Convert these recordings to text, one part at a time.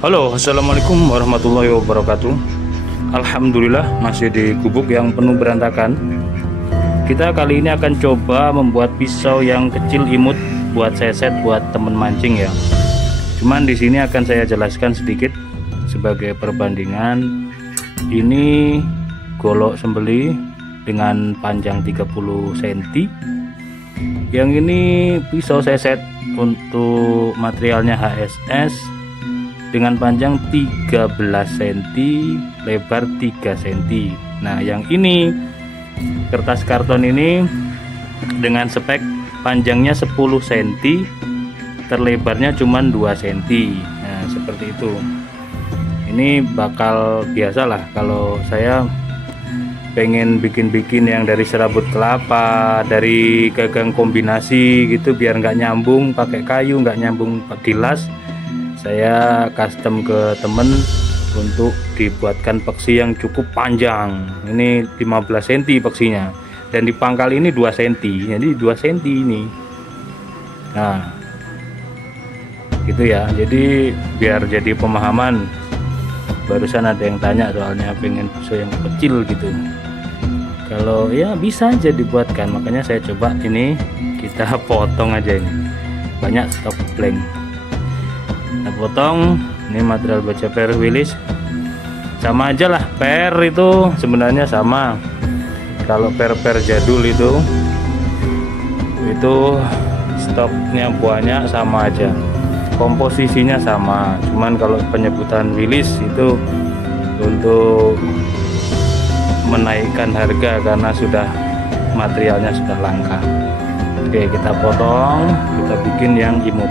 Halo, assalamualaikum warahmatullahi wabarakatuh. Alhamdulillah masih di gubuk yang penuh berantakan. Kita kali ini akan coba membuat pisau yang kecil imut buat seset buat temen mancing ya. Cuman di sini akan saya jelaskan sedikit sebagai perbandingan. Ini golok sembeli dengan panjang 30 cm. Yang ini pisau seset untuk materialnya HSS dengan panjang 13 cm, lebar 3 cm. Nah, yang ini kertas karton ini dengan spek panjangnya 10 cm, terlebarnya cuma 2 cm. Nah, seperti itu. Ini bakal biasalah kalau saya pengen bikin-bikin yang dari serabut kelapa, dari gagang kombinasi gitu, biar nggak nyambung pakai kayu, nggak nyambung pakai gelas. Saya custom ke temen untuk dibuatkan peksi yang cukup panjang. Ini 15 cm peksinya, dan di pangkal ini 2 cm, jadi 2 cm ini. Nah gitu ya, jadi biar jadi pemahaman. Barusan ada yang tanya soalnya pengen pisau yang kecil gitu. Kalau ya bisa aja dibuatkan, makanya saya coba ini kita potong aja. Ini banyak stok blank, kita potong. Ini material baja per Willis, sama aja lah, per itu sebenarnya sama. Kalau per jadul itu stoknya banyak, sama aja, komposisinya sama. Cuman kalau penyebutan Willis itu untuk menaikkan harga karena sudah materialnya sudah langka. Oke, kita potong, kita bikin yang imut.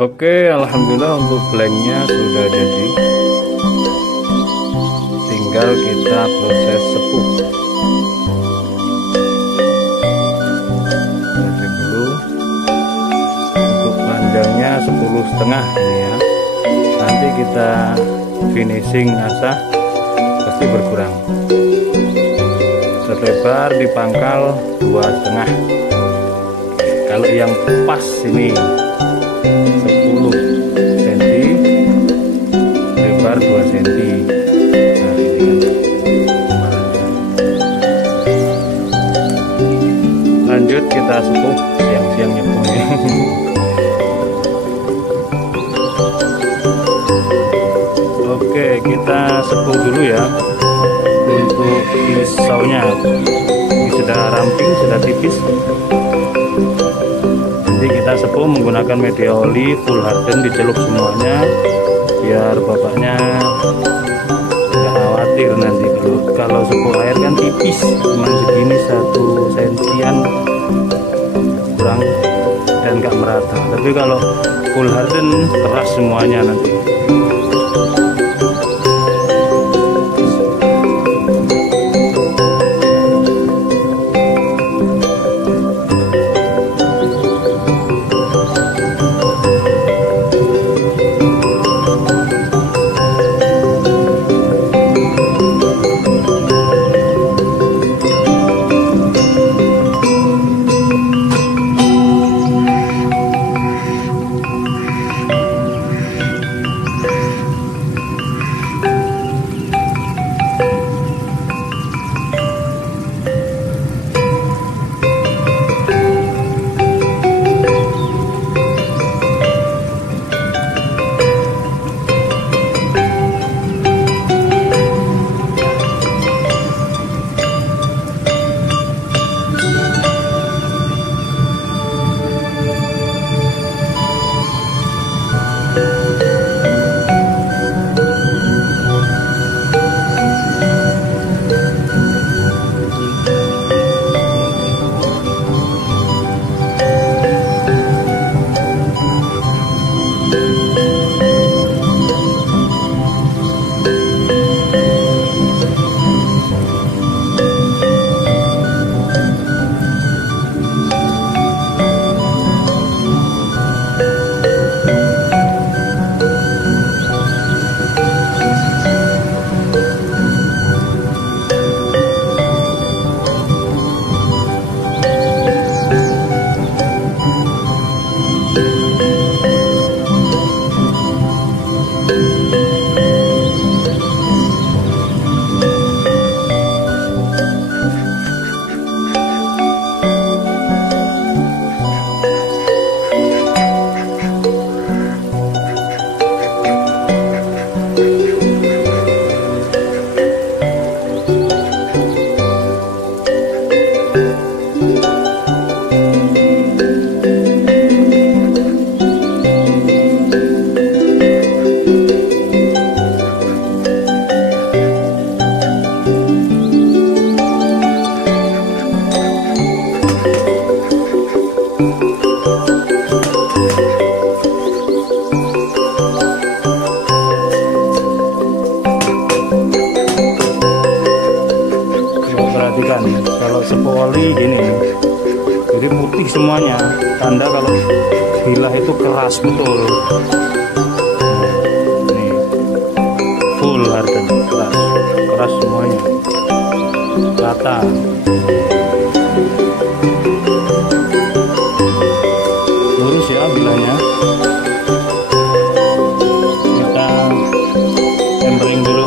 Oke, alhamdulillah untuk blanknya sudah jadi. Tinggal kita proses sepuh. Cek dulu. Untuk panjangnya 10,5 ini ya. Nanti kita finishing ngasah pasti berkurang. Selebar di pangkal 2,5. Kalau yang pas ini 10 cm, lebar 2 cm. Nah ini kan. Lanjut kita sepuh, siang-siang nyepuh ini. Oke, kita sepuh dulu ya. Untuk pisaunya ini sudah ramping, sudah tipis. Nanti kita sepuh menggunakan media oli full harden, dicelup semuanya biar bapaknya nggak khawatir nanti kalau sepuh air kan tipis, cuman segini 1 sentian kurang dan nggak merata. Tapi kalau full harden keras semuanya nanti. Perhatikan kalau sepuh oli gini, jadi putih semuanya, tanda kalau bilah itu keras betul. Nih, full harden, keras semuanya, rata. Lurus ya bilahnya. Kita tempering dulu.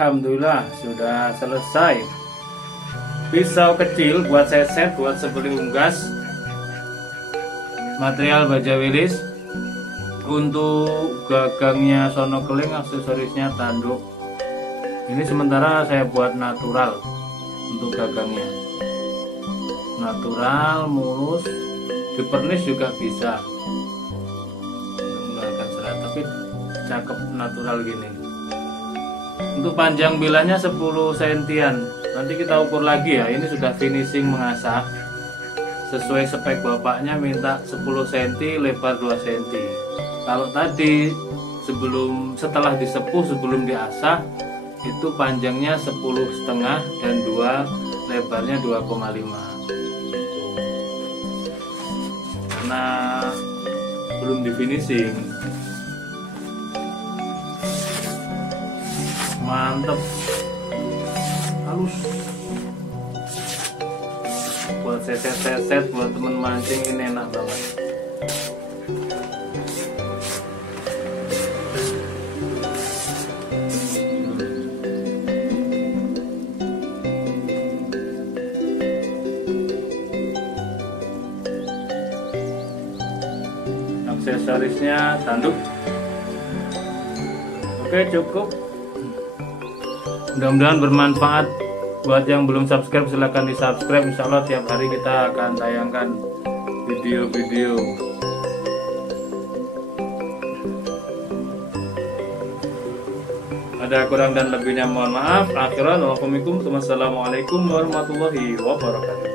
Alhamdulillah sudah selesai. Pisau kecil buat seset, buat sebelum unggas. Material baja wilis. Untuk gagangnya sono keling, aksesorisnya tanduk. Ini sementara saya buat natural untuk gagangnya. Natural, mulus, dipernis juga bisa. Menggunakan serat, tapi cakep natural gini. Untuk panjang bilanya 10 sentian. Nanti kita ukur lagi ya. Ini sudah finishing mengasah. Sesuai spek bapaknya minta 10 cm, lebar 2 cm. Kalau tadi setelah disepuh sebelum diasah itu panjangnya 10,5 dan lebarnya 2,5. Karena belum di finishing. Mantep, halus. Buat seset-seset, buat temen mancing ini enak banget. Aksesorisnya tanduk. Oke, cukup. Mudah-mudahan bermanfaat. Buat yang belum subscribe silahkan di subscribe. Insya Allah tiap hari kita akan tayangkan video-video. Ada kurang dan lebihnya mohon maaf. Akhirnya, wassalamualaikum warahmatullahi wabarakatuh.